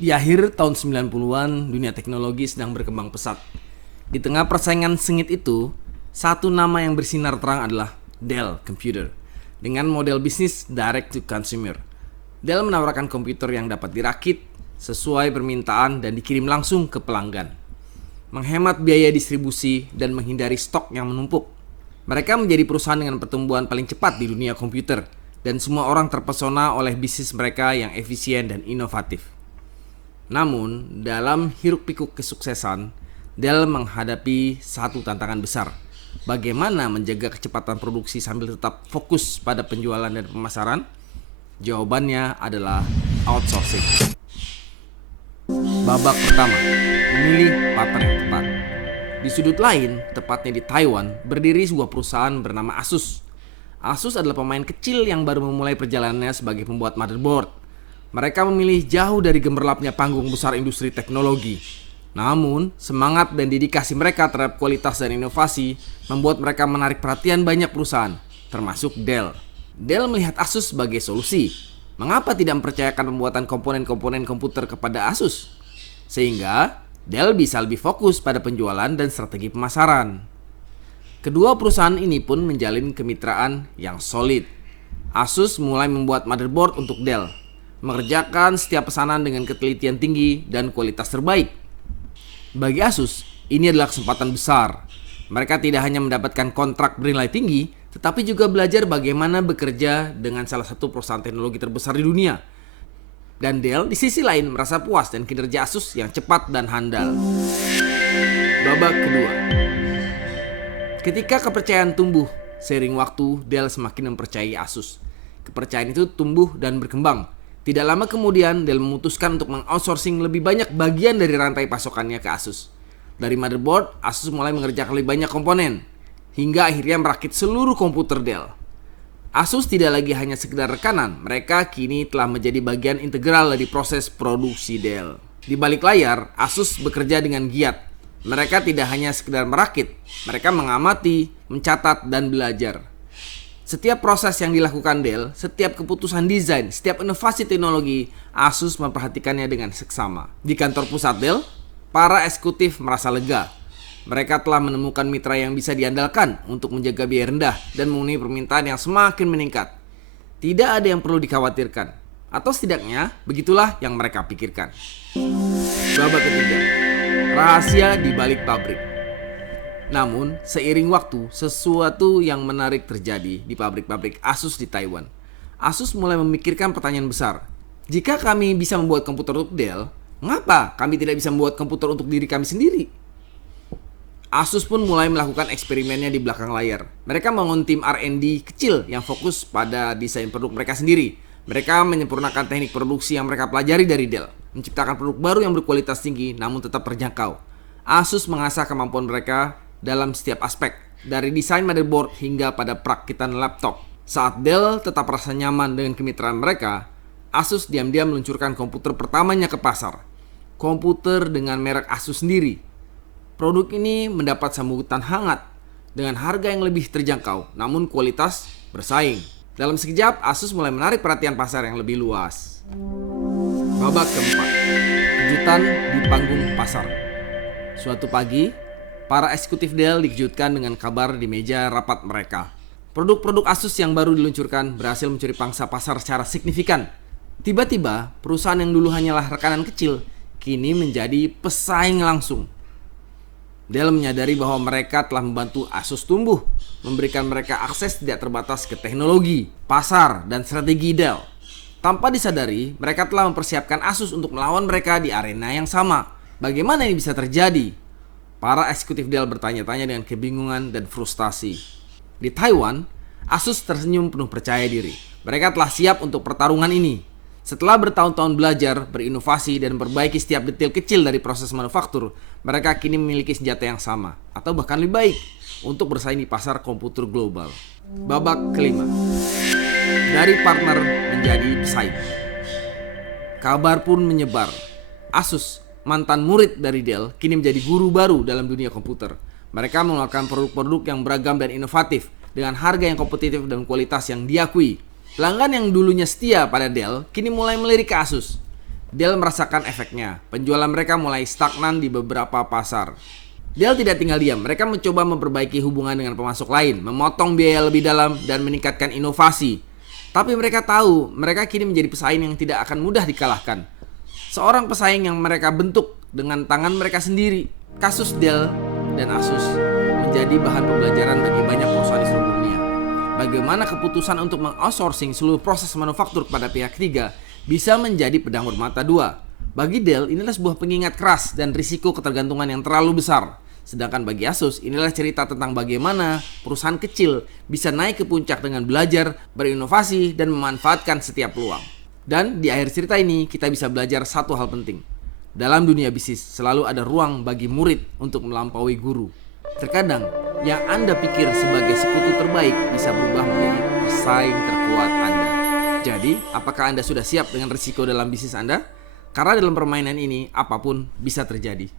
Di akhir tahun 90-an, dunia teknologi sedang berkembang pesat. Di tengah persaingan sengit itu, satu nama yang bersinar terang adalah Dell Computer. Dengan model bisnis direct to consumer, Dell menawarkan komputer yang dapat dirakit sesuai permintaan dan dikirim langsung ke pelanggan, menghemat biaya distribusi dan menghindari stok yang menumpuk. Mereka menjadi perusahaan dengan pertumbuhan paling cepat di dunia komputer, dan semua orang terpesona oleh bisnis mereka yang efisien dan inovatif. Namun, dalam hiruk-pikuk kesuksesan, Dell menghadapi satu tantangan besar. Bagaimana menjaga kecepatan produksi sambil tetap fokus pada penjualan dan pemasaran? Jawabannya adalah outsourcing. Babak pertama, memilih partner yang tepat. Di sudut lain, tepatnya di Taiwan, berdiri sebuah perusahaan bernama Asus. Asus adalah pemain kecil yang baru memulai perjalanannya sebagai pembuat motherboard. Mereka memilih jauh dari gemerlapnya panggung besar industri teknologi. Namun, semangat dan dedikasi mereka terhadap kualitas dan inovasi membuat mereka menarik perhatian banyak perusahaan, termasuk Dell. Dell melihat Asus sebagai solusi. Mengapa tidak mempercayakan pembuatan komponen-komponen komputer kepada Asus? Sehingga Dell bisa lebih fokus pada penjualan dan strategi pemasaran. Kedua perusahaan ini pun menjalin kemitraan yang solid. Asus mulai membuat motherboard untuk Dell, mengerjakan setiap pesanan dengan ketelitian tinggi dan kualitas terbaik. Bagi Asus, ini adalah kesempatan besar. Mereka tidak hanya mendapatkan kontrak bernilai tinggi, tetapi juga belajar bagaimana bekerja dengan salah satu perusahaan teknologi terbesar di dunia. Dan Dell di sisi lain merasa puas dan kinerja Asus yang cepat dan handal. Babak kedua. Ketika kepercayaan tumbuh, seiring waktu Dell semakin mempercayai Asus. Kepercayaan itu tumbuh dan berkembang. Tidak lama kemudian, Dell memutuskan untuk meng-outsourcing lebih banyak bagian dari rantai pasokannya ke Asus. Dari motherboard, Asus mulai mengerjakan lebih banyak komponen, hingga akhirnya merakit seluruh komputer Dell. Asus tidak lagi hanya sekedar rekanan, mereka kini telah menjadi bagian integral dari proses produksi Dell. Di balik layar, Asus bekerja dengan giat. Mereka tidak hanya sekedar merakit, mereka mengamati, mencatat, dan belajar. Setiap proses yang dilakukan Dell, setiap keputusan desain, setiap inovasi teknologi, Asus memperhatikannya dengan seksama. Di kantor pusat Dell, para eksekutif merasa lega. Mereka telah menemukan mitra yang bisa diandalkan untuk menjaga biaya rendah dan memenuhi permintaan yang semakin meningkat. Tidak ada yang perlu dikhawatirkan, atau setidaknya begitulah yang mereka pikirkan. Babak ketiga, rahasia di balik pabrik. Namun, seiring waktu, sesuatu yang menarik terjadi di pabrik-pabrik Asus di Taiwan. Asus mulai memikirkan pertanyaan besar. Jika kami bisa membuat komputer untuk Dell, mengapa kami tidak bisa membuat komputer untuk diri kami sendiri? Asus pun mulai melakukan eksperimennya di belakang layar. Mereka membangun tim R&D kecil yang fokus pada desain produk mereka sendiri. Mereka menyempurnakan teknik produksi yang mereka pelajari dari Dell, menciptakan produk baru yang berkualitas tinggi namun tetap terjangkau. Asus mengasah kemampuan mereka dalam setiap aspek, dari desain motherboard hingga pada perakitan laptop. Saat Dell tetap merasa nyaman dengan kemitraan mereka, Asus diam-diam meluncurkan komputer pertamanya ke pasar. Komputer dengan merek Asus sendiri. Produk ini mendapat sambutan hangat dengan harga yang lebih terjangkau, namun kualitas bersaing. Dalam sekejap, Asus mulai menarik perhatian pasar yang lebih luas. Babak keempat, kejutan di panggung pasar. Suatu pagi, para eksekutif Dell dikejutkan dengan kabar di meja rapat mereka. Produk-produk Asus yang baru diluncurkan berhasil mencuri pangsa pasar secara signifikan. Tiba-tiba, perusahaan yang dulu hanyalah rekanan kecil, kini menjadi pesaing langsung. Dell menyadari bahwa mereka telah membantu Asus tumbuh, memberikan mereka akses tidak terbatas ke teknologi, pasar, dan strategi Dell. Tanpa disadari, mereka telah mempersiapkan Asus untuk melawan mereka di arena yang sama. Bagaimana ini bisa terjadi? Para eksekutif Dell bertanya-tanya dengan kebingungan dan frustasi. Di Taiwan, Asus tersenyum penuh percaya diri. Mereka telah siap untuk pertarungan ini. Setelah bertahun-tahun belajar, berinovasi, dan memperbaiki setiap detail kecil dari proses manufaktur, mereka kini memiliki senjata yang sama, atau bahkan lebih baik, untuk bersaing di pasar komputer global. Babak kelima, dari partner menjadi pesaing. Kabar pun menyebar. Asus, mantan murid dari Dell, kini menjadi guru baru dalam dunia komputer. Mereka mengeluarkan produk-produk yang beragam dan inovatif dengan harga yang kompetitif dan kualitas yang diakui. Pelanggan yang dulunya setia pada Dell kini mulai melirik ke Asus. Dell merasakan efeknya. Penjualan mereka mulai stagnan di beberapa pasar. Dell tidak tinggal diam. Mereka mencoba memperbaiki hubungan dengan pemasok lain, memotong biaya lebih dalam, dan meningkatkan inovasi. Tapi mereka tahu, mereka kini menjadi pesaing yang tidak akan mudah dikalahkan. Seorang pesaing yang mereka bentuk dengan tangan mereka sendiri. Kasus Dell dan Asus menjadi bahan pembelajaran bagi banyak perusahaan di seluruh dunia. Bagaimana keputusan untuk meng-outsourcing seluruh proses manufaktur kepada pihak ketiga bisa menjadi pedang bermata dua. Bagi Dell, inilah sebuah pengingat keras dan risiko ketergantungan yang terlalu besar. Sedangkan bagi Asus, inilah cerita tentang bagaimana perusahaan kecil bisa naik ke puncak dengan belajar, berinovasi, dan memanfaatkan setiap peluang. Dan di akhir cerita ini, kita bisa belajar satu hal penting. Dalam dunia bisnis, selalu ada ruang bagi murid untuk melampaui guru. Terkadang, yang Anda pikir sebagai sekutu terbaik bisa berubah menjadi pesaing terkuat Anda. Jadi, apakah Anda sudah siap dengan risiko dalam bisnis Anda? Karena dalam permainan ini, apapun bisa terjadi.